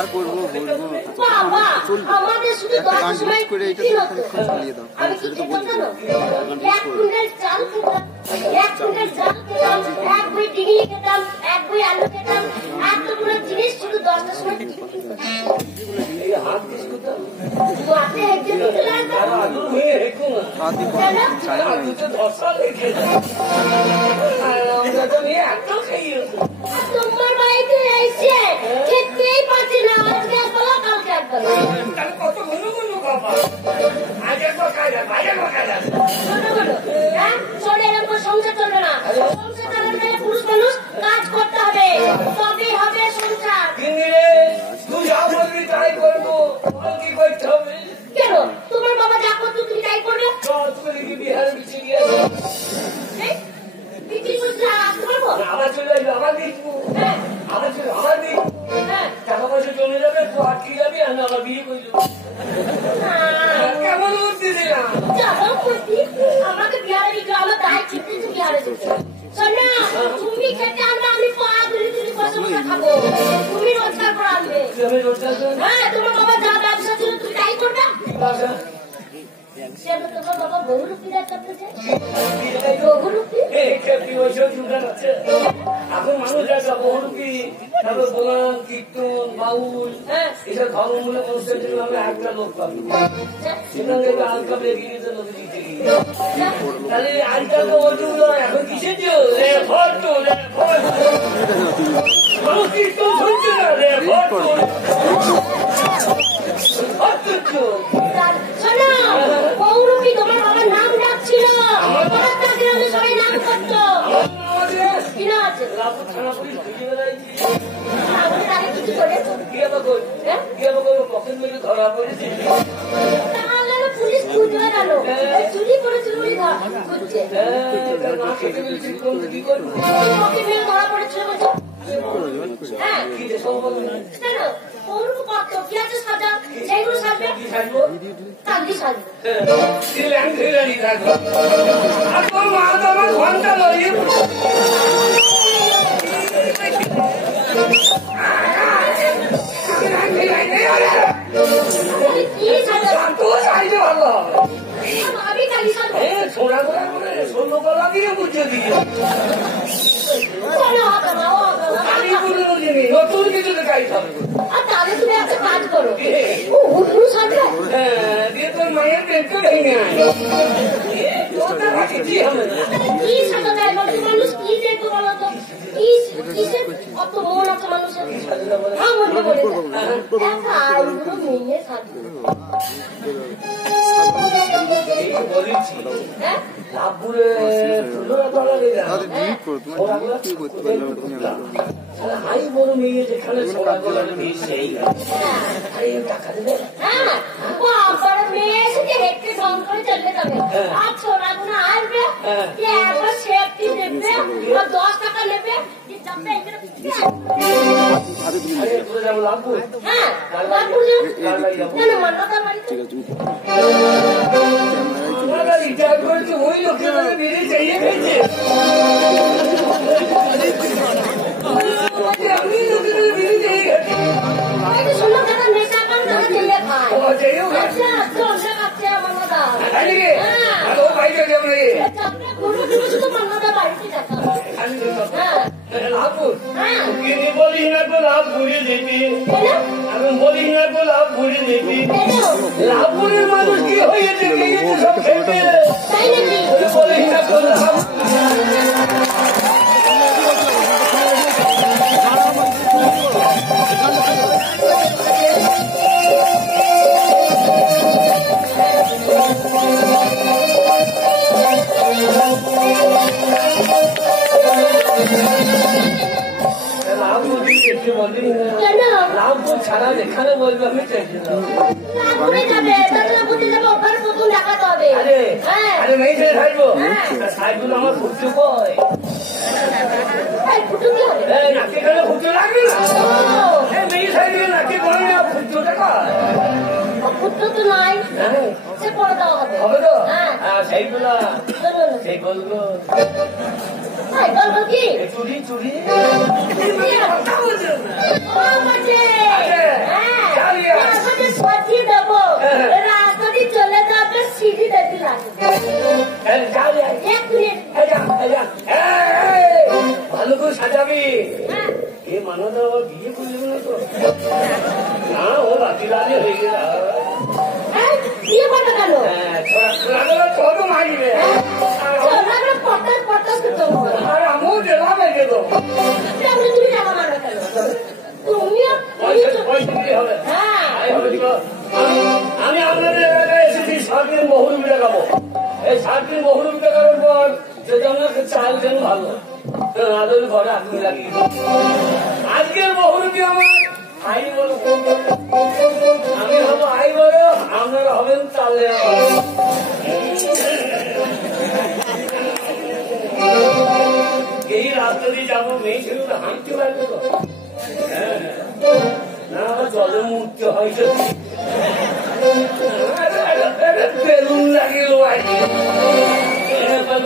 আর করবো আমাদের শুধু 10 সময় করে এটা চালিয়ে দাও আমি কি জানো এক কুইন্টাল চাল খেতাম এক কুইন্টাল চাল খেতাম এক বই ডিগি খেতাম এক বই আলু খেতাম এতগুলো জিনিস শুধু 10টার সময় এই হাত দিস কোথা মাঠে একদিন চলে আসতাম আলু মেয়ে রেখো না হাত দি চাই তো ধসা রেখে আমরা তো নিয়ে এত খাইও তোমার বাড়িতে এসে খেতেই পারছি না আজকে একবেলা কালকে একবেলা তাহলে কত ঘন ঘন খাবা আজ একবার খাইলা বাইরে খাইলা ঘন ঘন হ্যাঁ চলে এরকম সংসার চলবে না সংসার চালাতে গেলে পুরুষ মানুষ কাজ করতে হবে তবেই হবে সংসার কিনরে তুই যা বলবি তাই করবো কি করতে হবে কেন তোমার বাবা যা করতো তুমি তাই করবে তুমি কি বিহারে বিচে গিয়েছো বিক্রি করতে আসতে পারবো আবার চলে আসবে আবার দেখবো হ্যাঁ আবার চলে আবার দেখবো হ্যাঁ টাকা পয়সা জমে যাবে তো আটকে যাবি আর না আবার বিয়ে করে দেবো কেমন উঠতে দিলাম যাবো করতি আমাকে বিহারে বিক্রি আমার দায় চিনতে তো বিহারে শোনা তুমি খেতে আনবে আমি পাগলি তুমি কষ্ট করে খাবো তুমি রোজগার করে আনবে আমি রোজগার করব হ্যাঁ তোমার বাবা যা ব্যবসা ছিল তুমি তাই করবে সে তো তোমার বাবা বহুরূপী দেখাতে চায় বহুরূপী একটি ওইসব জুগার আছে এখন মানুষ আছে বহুরূপী তারপর গোলাম কীর্তন বাউল হ্যাঁ এসব ধর্মমূলক অনুষ্ঠানের জন্য আমরা একটা লোক পাবো সেখান থেকে আলকা বেরিয়ে গেছে নদী দিতে গিয়ে তাহলে আজকাল তো ওইগুলো এখন কিসের জন্য রে ফটো রে ফটো কীর্তন শুনছে না রে ফটো বহুরূপী তোমার বাবার নাম ডাকছিল সবাই নাম করতো কি না আছে কিছু ধরা পড়েছে পুলিশ খুঁজবে গেল চুরি করে চুরি খুঁজছে ধরা পড়েছিল হ্যাঁ কি আছে সাজা সেইগুলো সাজবে কান্দি সাজবে ঘন্টা লড়িয়ে আমি কালি সাজবো সোনা গোলা করে স্বর্ণ গলা দিয়ে বুঝিয়ে দিয়ে নতুন কিছু দেখাইতে হবে আর তাহলে তুমি একটা কাজ করো হুটু সাজবে দিয়ে তোর মায়ের পেটকে ভেঙে কি সাজা দেয় বলতো মানুষ কি দেখবো বলো তো কিসের অত মন আছে মানুষের হ্যাঁ মনে বলে মেয়ে সাজবে লাভপুরে হাই বড় মেয়ে যেখানে সেই টাকা দেবে হ্যাঁ মেয়ে এসে হেঁটে ঢং করে চলবে তবে আর ছোড়া গুলো আসবে একবার সেফটি দেবে 10 টাকা নেবে লাভপুর হ্যাঁ লাভপুর রিচার্জ করেছে ওই লোকের বেরিয়ে চাইয়ে খেয়েছে আপনি লোকের বেরিয়ে চাইয়ে গেছে নেশা পান তারা চাইয়ে খায় আমার দাদা বাড়িতে যাবো শুধু মান্নাদা বাড়িতে দেখা লাভপুর বলি না তো লাভ ঘুরে দিবি আমি বলি না তো লাভ ঘুরে দিবি লাভপুরের মানুষ কি হয়েছে সব খেতে বলি না তো লাভ লাভপুর ছাড়া যেখানে বলবে আমি আরে মেয়ে ছেলে থাকবো সাইকেল আমার ফুটু কয় নাকি গেলে ফুটু লাগবে না মেয়ে সাইকেল নাকি করে না ফুটুটা কয় ফুটু তো নাই সে পড়ে দেওয়া হবে হবে তো সেইগুলো সেই বলবো কি চুরি চুরি এক মিনিট। ভালো করে সাজাবি। হ্যাঁ, এ মানুষ আবার বিয়ে করবে না তো? না, ও রাতি রাতে হয়ে গেল। হ্যাঁ, বিয়ে করবে কেন? ছোট মারিবে। আমরা পটাস পটাস করতে হবে। আর আমিও জেলা বেঁধে দেবো। তাহলে তুমি জামা মারো কেন? তুমিও পয়সা দিতে হবে। হ্যাঁ, আমি আপনাদের এলাকায় এসেছি 7 দিন বহুরূপী দেখাবো। এই 7 দিন বহুরূপী দেখানোর পর যে যেমন চাল যেন ভালো আদর ঘরে আপনি লাগিয়ে আজকের বহুরূপী আমার আই বলো, আমি হবো আই বলো, আপনারা হবেন চালে। এই রাস্তা দিয়ে যাবো, মেয়ে ছিল হাঁটতে পারবে তো? না, জলে মুক্তি হয়েছে। বেলুন লাগিল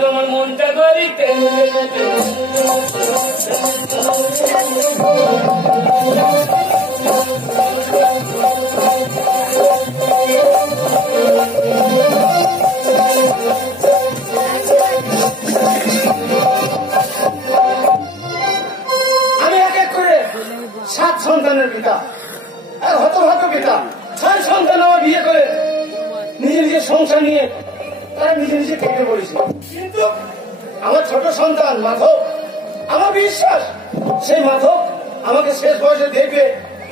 আমার মনটা করি। আমি এক এক করে 7 সন্তানের পিতা, আর হতভাগ্য পিতা। 6 সন্তান আমার বিয়ে করে নিজে নিজে সংসার নিয়ে তারা নিজে নিজে থেকে পড়েছে। কিন্তু আমার ছোট সন্তান মাধব, আমার বিশ্বাস সেই মাধব আমাকে শেষ বয়সে দেখবে,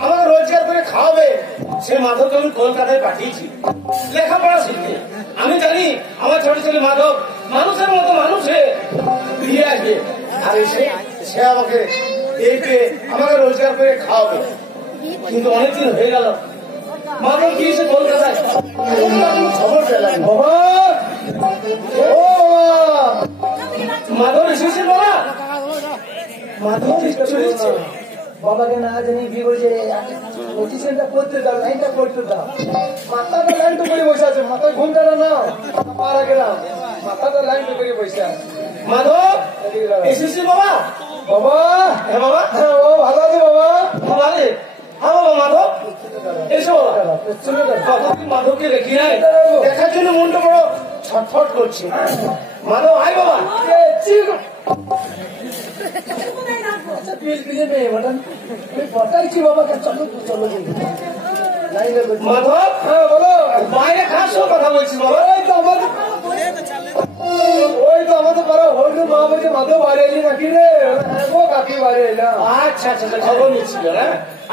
আমাকে রোজগার করে খাওয়াবে। সেই মাধবকে আমি কলকাতায় পাঠিয়েছি লেখাপড়া শিখতে। আমি জানি আমার ছোট ছেলে মাধব মানুষের মতো মানুষ হয়ে ফিরে আসবে, আর এসে সে আমাকে দেখবে, আমাকে রোজগার করে খাওয়াবে। কিন্তু অনেকদিন হয়ে গেল মাধব গিয়েছে কলকাতায়, আমি খবর পেলাম। বাবা, ও মাধব এসেছে? বাবা, মাধব চলেছে। বাবাকে না জানি বিয়ে করেছে, পজিশনটা করতে দাও, লাইনটা করতে দাও। মাথাটা লাইন তো করে বসে আছে, মাথায় ঘুমটাটা না পারা গেলাম, মাথাটা লাইন তো করে বসে আছে। মাধব এসেছে? বাবা, বাবা, হ্যাঁ বাবা, হ্যাঁ ও ভালো আছে বাবা। ভালো আছে? হ্যাঁ বাবা, মাধব এসো বাবা। চলে যাও। বাবা, মাধবকে দেখি নাই, দেখার জন্য মনটা বড় ছটফট করছে। মাধব আয় বাবা। আচ্ছা প্লিজ প্লিজ মেয়ে ম্যাডাম, আমি পটাইছি বাবাকে, চলো চলো লাইনে। মাধব, হ্যাঁ বলো। বাইরে কার সঙ্গে কথা বলছিস বাবা? ওই তো আমাদের পাড়া হলুদ মা বলছে মাধব বাইরে এলি নাকি রে? ও কাকি বাইরে এলাম। আচ্ছা আচ্ছা আচ্ছা, খবর নিচ্ছিল না?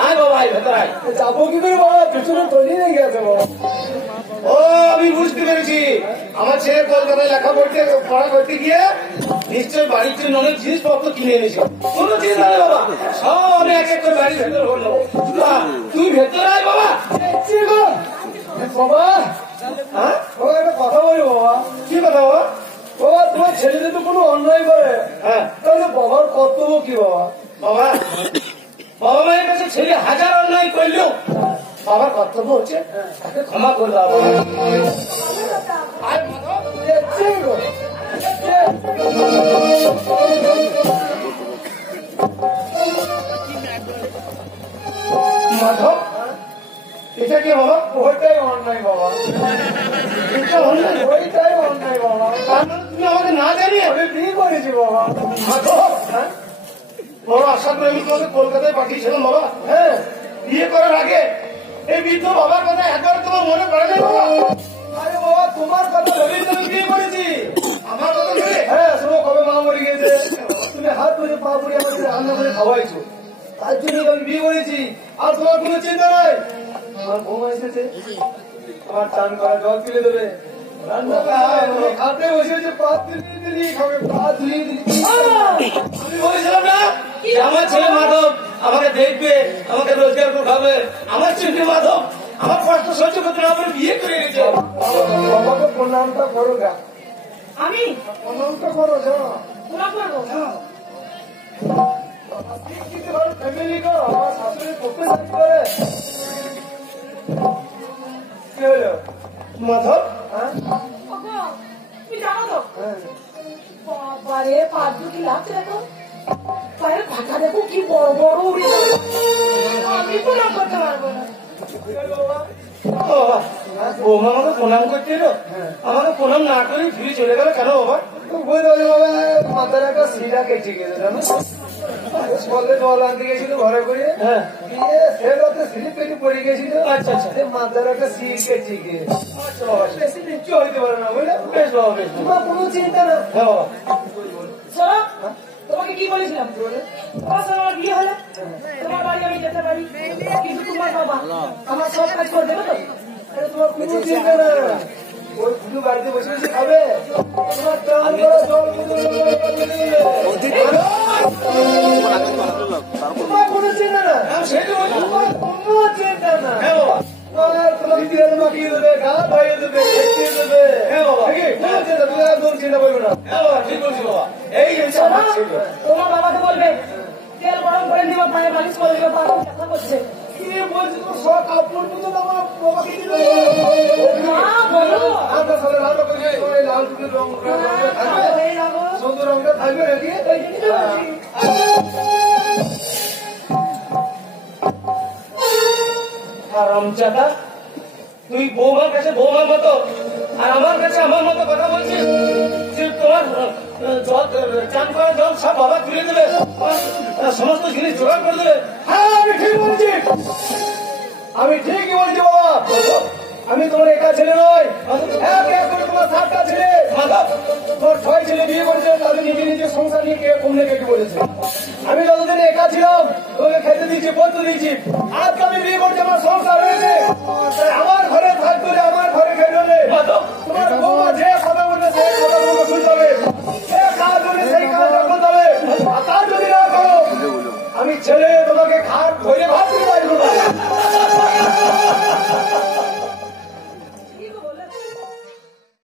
আয় বাবা, আয় ভেতর আয়। যাবো কি করে বাবা, পিছনে তৈরি হয়ে গেছে বাবা। ও আমি বুঝতে পেরেছি, আমার ছেলে কলকাতায় পড়া করতে গিয়ে নিশ্চয় বাড়ির জন্য অনেক জিনিসপত্র কিনে এনেছে। কোনো চিন্তা নেই বাবা, সব আমি এক এক করে বাড়ির ভেতর ভরে নেবো। তুই ভেতর আয় বাবা। বাবা, হ্যাঁ, ও একটা কথা বলি বাবা। কি কথা বাবা? বাবা তোমার ছেলে যদি কোনো অন্যায় করে, হ্যাঁ তাহলে বাবার কর্তব্য কি বাবা? বাবা, বাবা মায়ের কাছে ছেলে হাজার অন্যায় করলেও বাবার কর্তব্য হচ্ছে তাকে ক্ষমা করে দেওয়া। আয় মাধব। মাধব, এটা কি বাবা? ওইটাই অন্যায় বাবা, এটা অন্যায়? ওইটাই অন্যায় বাবা। তার মানে তুমি আমাকে না জানিয়ে আমি বিয়ে করেছি বাবা। মাধব, হ্যাঁ বড় আশা করে আমি তোমাকে কলকাতায় পাঠিয়েছিলাম বাবা। হ্যাঁ, বিয়ে করার আগে এই বৃদ্ধ বাবার কথা একবার তোমার মনে পড়ে না বাবা? আরে বাবা তোমার কথা ভেবেই তো আমি বিয়ে করেছি। আমার কথা ভেবে? হ্যাঁ, শোনো কবে মা মরে গেছে, তুমি হাত ধরে পা পড়ে আমাকে রান্না করে খাওয়াইছো, তার জন্য আমি বিয়ে করেছি। আর তোমার কোনো চিন্তা নাই, আমার বৌমা এসেছে, আমার চান করা জল তুলে দেবে, রান্না খাতে বসেছে, পা তুলিয়ে দিলি খাবে, পা ধুয়ে দিলি। আমি বলেছিলাম না যে আমার ছেলে মাধব আমাকে দেখবে, আমাকে রোজগার করে খাবে। আমার ছেলে মাধব আমার কষ্ট সহ্য করতে না পারে বিয়ে করে এনেছে। বাবাকে প্রণামটা করো গা, আমি প্রণামটা করো যা। প্রণাম করবো। ফ্যামিলি গো, আমার শাশুড়ি করতে চাকরি করে। কি হলো? মাধব, হ্যাঁ ওগো, তুমি জানো তো হ্যাঁ, বাবারে পা দুটি লাগছে দেখো, পায়ের ফাঁকা দেখো কি বড় বড় উড়ে। আমি প্রণাম করতে পারবো না। বাবা, বৌমা আমাকে প্রণাম করতে এলো, আমাকে প্রণাম না করে ফিরে চলে গেল কেন বাবা? বই রয়েছে বাবা, মাথার একটা সিরা কেটে গেছে জানো, বলে জল আনতে গেছিল ঘরে করে, হ্যাঁ, সে রাতে স্লিপ কেটে পড়ে গেছিল। আচ্ছা আচ্ছা, সে মাথার একটা সির কেটে গেছে। আচ্ছা বাবা, বেশি নিচু হইতে পারে না বুঝলে, বেশ বাবা, বেশ। তোমার কোনো চিন্তা না। হ্যাঁ বাবা, শোনো, তোমাকে কি বলেছিলাম? তোমার সঙ্গে আমার বিয়ে হলে তোমার বাড়ি আমি যেতে পারি, কিন্তু তোমার বাবা আমার সব কাজ করে দেবে তো? আরে তোমার কোনো চিন্তা না, ওই শুধু বাড়িতে বসে বসে খাবে, তোমার চান করা জল তোমার কোনো চিন্তা না, সেটা বলছি। তোমার কোনো চিন্তা না। হ্যাঁ বাবা, তোমার তেল মাখিয়ে দেবে, গা ধুয়ে দেবে, খেতে দেবে। হ্যাঁ বাবা, নাকি? কোনো চিন্তা, তুমি একদম চিন্তা করবে না। হ্যাঁ বাবা, ঠিক বলছি বাবা। এই হচ্ছে শোনো, আমার ছেলে। তোমার বাবাকে বলবে তেল গরম করে দিবা, পায়ে মালিশ করে দিবে, পা ব্যথা করছে। কি বলছি, তোমার সব কাপড় মতো আমার বাবাকে দিবে। মা, বলো। আমরা সবাই লাল রঙের সবাই লাল টুপির রং থাকবে, হয়ে যাবো। সুন্দর রংটা থাকবে নাকি? ওই জন্যই তো বলছি। হারামজাদা, তুই বৌমার কাছে বৌমার মতো আর আমার কাছে আমার মতো কথা বলছিস যে তোমার জল চান করা জল সব বাবা তুলে দেবে, সমস্ত জিনিস জোগাড় করে দেবে। হ্যাঁ, আমি ঠিক বলছি, আমি ঠিকই বলছি বাবা। আমি তোমার একা ছেলে নয়, এক এক করে তোমার 7টা ছেলে, তোমার 6 ছেলে বিয়ে করেছে, তাদের নিজে নিজে সংসার নিয়ে কে কমলে কেটে বলেছে। আমি যতদিন একা ছিলাম তোকে খেতে দিয়েছি, পড়তে দিয়েছি, আজকে আমি বিয়ে করছি, আমার সংসার হয়েছে, তাই আমার ঘরে থাকবে, আমার ঘরে খেতে তোমার বৌমা যে কথা বলবে সেই কথাগুলো শুনতে হবে, যে কাজ হবে সেই কাজটা করতে হবে, আর তা যদি না করো আমি ছেলে